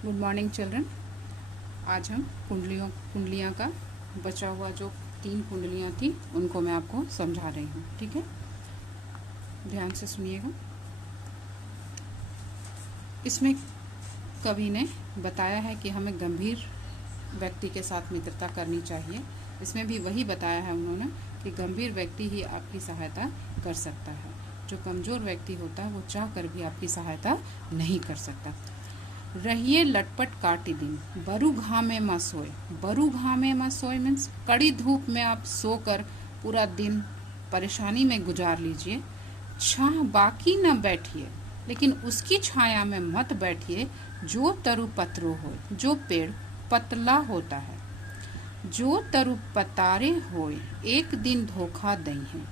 Good morning children. आज हम कुंडलियाँ का बचा हुआ जो 3 कुंडलियाँ थी उनको मैं आपको समझा रही हूँ। ठीक है, ध्यान से सुनिएगा। इसमें कवि ने बताया है कि हमें गंभीर व्यक्ति के साथ मित्रता करनी चाहिए। इसमें भी वही बताया है उन्होंने कि गंभीर व्यक्ति ही आपकी सहायता कर सकता है। जो कमज़ोर व्यक्ति होता है वो चाह कर भी आपकी सहायता नहीं कर सकता। रहिए लटपट काटी दिन, बरु घामे में सोए। बरु घामे में सोए मीन्स कड़ी धूप में आप सोकर पूरा दिन परेशानी में गुजार लीजिए। छाह बाकी न बैठिए, लेकिन उसकी छाया में मत बैठिए जो तरु पत्रो हो, जो पेड़ पतला होता है। जो तरु पतारे होए एक दिन धोखा दई है।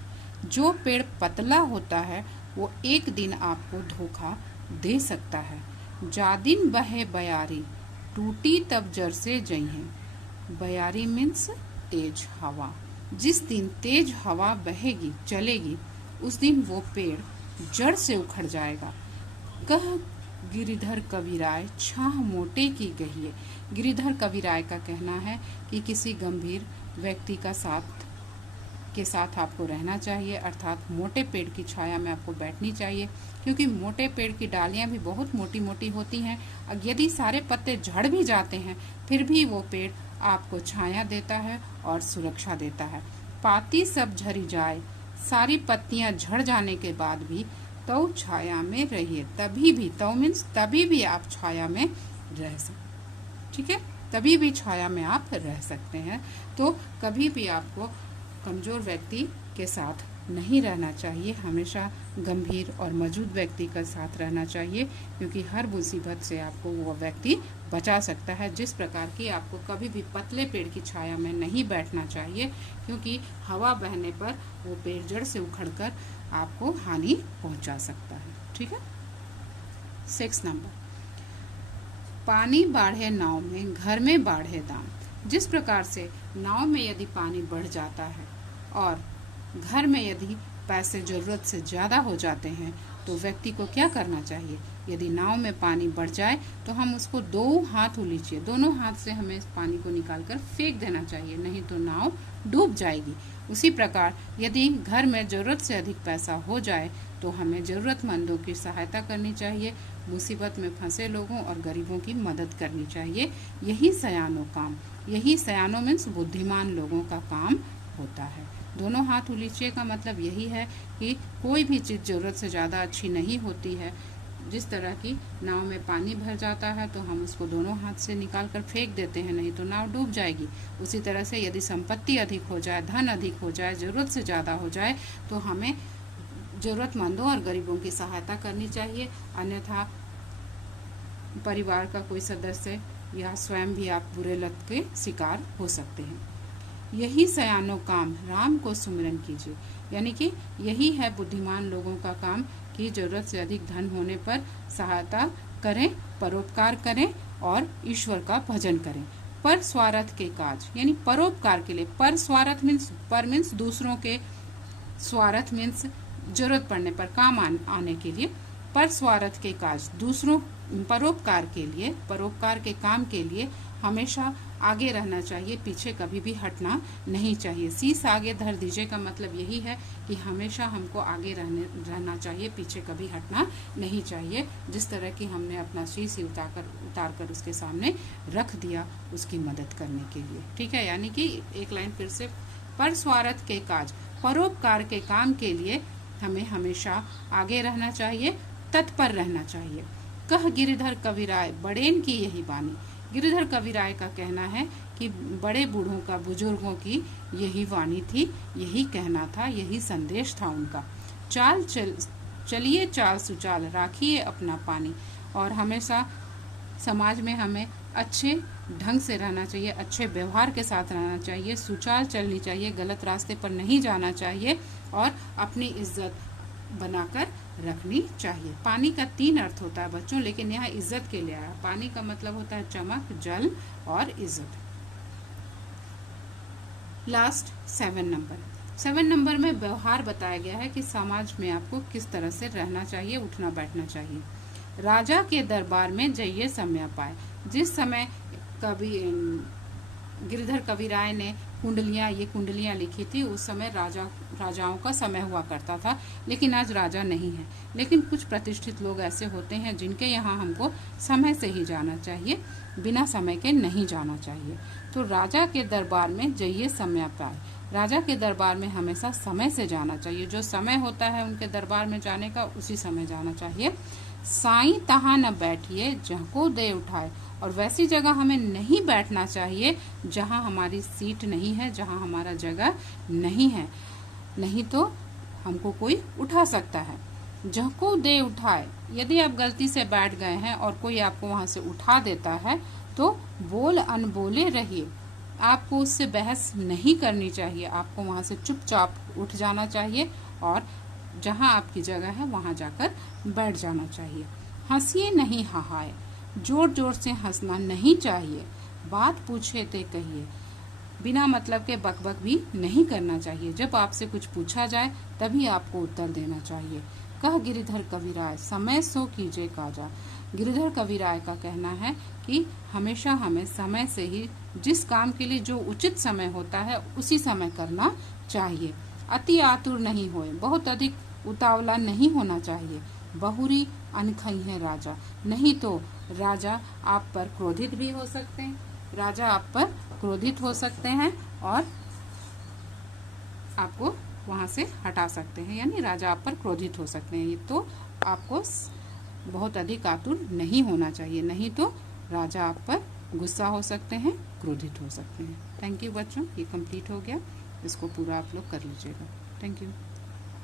जो पेड़ पतला होता है वो एक दिन आपको धोखा दे सकता है। जादिन बहे बयारी, टूटी तब जड़ से जई है। बयारी मीन्स तेज हवा। जिस दिन तेज हवा बहेगी चलेगी उस दिन वो पेड़ जड़ से उखड़ जाएगा। कह गिरिधर कविराय छाह मोटे की गहिए। गिरिधर कविराय का कहना है कि किसी गंभीर व्यक्ति के साथ आपको रहना चाहिए, अर्थात मोटे पेड़ की छाया में आपको बैठनी चाहिए, क्योंकि मोटे पेड़ की डालियां भी बहुत मोटी मोटी होती हैं। यदि सारे पत्ते झड़ भी जाते हैं फिर भी वो पेड़ आपको छाया देता है और सुरक्षा देता है। पाती सब झरी जाए, सारी पत्तियां झड़ जाने के बाद भी तो छाया में रहिए। तभी भी, तो मीन्स तभी भी आप छाया में रह सकते। ठीक है, तभी भी छाया में आप रह सकते हैं। तो कभी भी आपको कमज़ोर व्यक्ति के साथ नहीं रहना चाहिए, हमेशा गंभीर और मौजूद व्यक्ति के साथ रहना चाहिए, क्योंकि हर मुसीबत से आपको वो व्यक्ति बचा सकता है। जिस प्रकार की आपको कभी भी पतले पेड़ की छाया में नहीं बैठना चाहिए, क्योंकि हवा बहने पर वो पेड़ जड़ से उखड़कर आपको हानि पहुंचा सकता है। ठीक है। 6 नंबर, पानी बाढ़े नाव में, घर में बाढ़े दाम। जिस प्रकार से नाव में यदि पानी बढ़ जाता है और घर में यदि पैसे ज़रूरत से ज़्यादा हो जाते हैं तो व्यक्ति को क्या करना चाहिए? यदि नाव में पानी बढ़ जाए तो हम उसको 2 हाथ उलीचिए, दोनों हाथ से हमें इस पानी को निकालकर फेंक देना चाहिए, नहीं तो नाव डूब जाएगी। उसी प्रकार यदि घर में ज़रूरत से अधिक पैसा हो जाए तो हमें ज़रूरतमंदों की सहायता करनी चाहिए, मुसीबत में फंसे लोगों और गरीबों की मदद करनी चाहिए। यही सयानो काम, यही सयानो मीन्स बुद्धिमान लोगों का काम होता है। दोनों हाथ उलीचिए का मतलब यही है कि कोई भी चीज़ ज़रूरत से ज़्यादा अच्छी नहीं होती है। जिस तरह की नाव में पानी भर जाता है तो हम उसको दोनों हाथ से निकाल कर फेंक देते हैं, नहीं तो नाव डूब जाएगी। उसी तरह से यदि संपत्ति अधिक हो जाए, धन अधिक हो जाए, ज़रूरत से ज़्यादा हो जाए तो हमें ज़रूरतमंदों और गरीबों की सहायता करनी चाहिए, अन्यथा परिवार का कोई सदस्य या स्वयं भी आप बुरे लत के शिकार हो सकते हैं। यही सयानो काम, राम को सुमिरन कीजिए, यानी कि यही है बुद्धिमान लोगों का काम कि ज़रूरत से अधिक धन होने पर सहायता करें, परोपकार करें और ईश्वर का भजन करें। पर स्वार्थ के काज, यानी परोपकार के लिए, पर स्वार्थ मीन्स, पर मीन्स दूसरों के, स्वार्थ मीन्स जरूरत पड़ने पर काम आने के लिए। पर स्वार्थ के काज, दूसरों परोपकार के लिए, परोपकार के काम के लिए हमेशा आगे रहना चाहिए, पीछे कभी भी हटना नहीं चाहिए। शीश आगे धर दीजिए का मतलब यही है कि हमेशा हमको आगे रहना चाहिए, पीछे कभी हटना नहीं चाहिए। जिस तरह की हमने अपना शीश उतार कर उसके सामने रख दिया उसकी मदद करने के लिए। ठीक है, यानी कि एक लाइन फिर से, पर स्वार्थ के काज, परोपकार के काम के लिए हमें हमेशा आगे रहना चाहिए, तत्पर रहना चाहिए। कह गिरिधर कविराय बड़ेन की यही बानी। गिरिधर कविराय का कहना है कि बड़े बूढ़ों का, बुजुर्गों की यही वाणी थी, यही कहना था, यही संदेश था उनका। चलिए चाल सुचाल, राखिए अपना पानी। और हमेशा समाज में हमें अच्छे ढंग से रहना चाहिए, अच्छे व्यवहार के साथ रहना चाहिए, सुचाल चलनी चाहिए, गलत रास्ते पर नहीं जाना चाहिए और अपनी इज्जत बनाकर रखनी चाहिए। पानी का 3 अर्थ होता है बच्चों, लेकिन यहाँ इज्जत के लिए आया। पानी का मतलब होता है चमक, जल और इज्जत। लास्ट 7 नंबर में व्यवहार बताया गया है कि समाज में आपको किस तरह से रहना चाहिए, उठना बैठना चाहिए। राजा के दरबार में जइए समय पाए। जिस समय कवि गिरिधर कविराय ने ये कुंडलियां लिखी थी, उस समय राजाओं का समय हुआ करता था, लेकिन आज राजा नहीं है। लेकिन कुछ प्रतिष्ठित लोग ऐसे होते हैं जिनके यहाँ हमको समय से ही जाना चाहिए, बिना समय के नहीं जाना चाहिए। तो राजा के दरबार में जाइए समय पाए। राजा के दरबार में हमेशा समय से जाना चाहिए। जो समय होता है उनके दरबार में जाने का, उसी समय जाना चाहिए। साईं तहाँ न बैठिए जहाँ दे उठाए। और वैसी जगह हमें नहीं बैठना चाहिए जहाँ हमारी सीट नहीं है, जहाँ हमारा जगह नहीं है, नहीं तो हमको कोई उठा सकता है। जहाँ दे उठाए, यदि आप गलती से बैठ गए हैं और कोई आपको वहाँ से उठा देता है तो बोल अनबोले रहिए। आपको उससे बहस नहीं करनी चाहिए, आपको वहाँ से चुपचाप उठ जाना चाहिए और जहाँ आपकी जगह है वहाँ जाकर बैठ जाना चाहिए। हंसिए नहीं हाहाए, जोर जोर से हंसना नहीं चाहिए। बात पूछे ते कहिए, बिना मतलब के बकबक भी नहीं करना चाहिए। जब आपसे कुछ पूछा जाए तभी आपको उत्तर देना चाहिए। कह गिरिधर कविराय, समय सो कीजिए काजा। गिरिधर कविराय का कहना है कि हमेशा हमें समय से ही, जिस काम के लिए जो उचित समय होता है उसी समय करना चाहिए। अति आतुर नहीं होए, बहुत अधिक उतावला नहीं होना चाहिए। बहुरी अनखई है राजा, नहीं तो राजा आप पर क्रोधित भी हो सकते हैं। राजा आप पर क्रोधित हो सकते हैं और आपको वहां से हटा सकते हैं, यानी राजा आप पर क्रोधित हो सकते हैं। तो आपको बहुत अधिक आतुर नहीं होना चाहिए, नहीं तो राजा आप पर गुस्सा हो सकते हैं, क्रोधित हो सकते हैं। थैंक यू बच्चों, ये कंप्लीट हो गया। इसको पूरा आप लोग कर लीजिएगा। Thank you.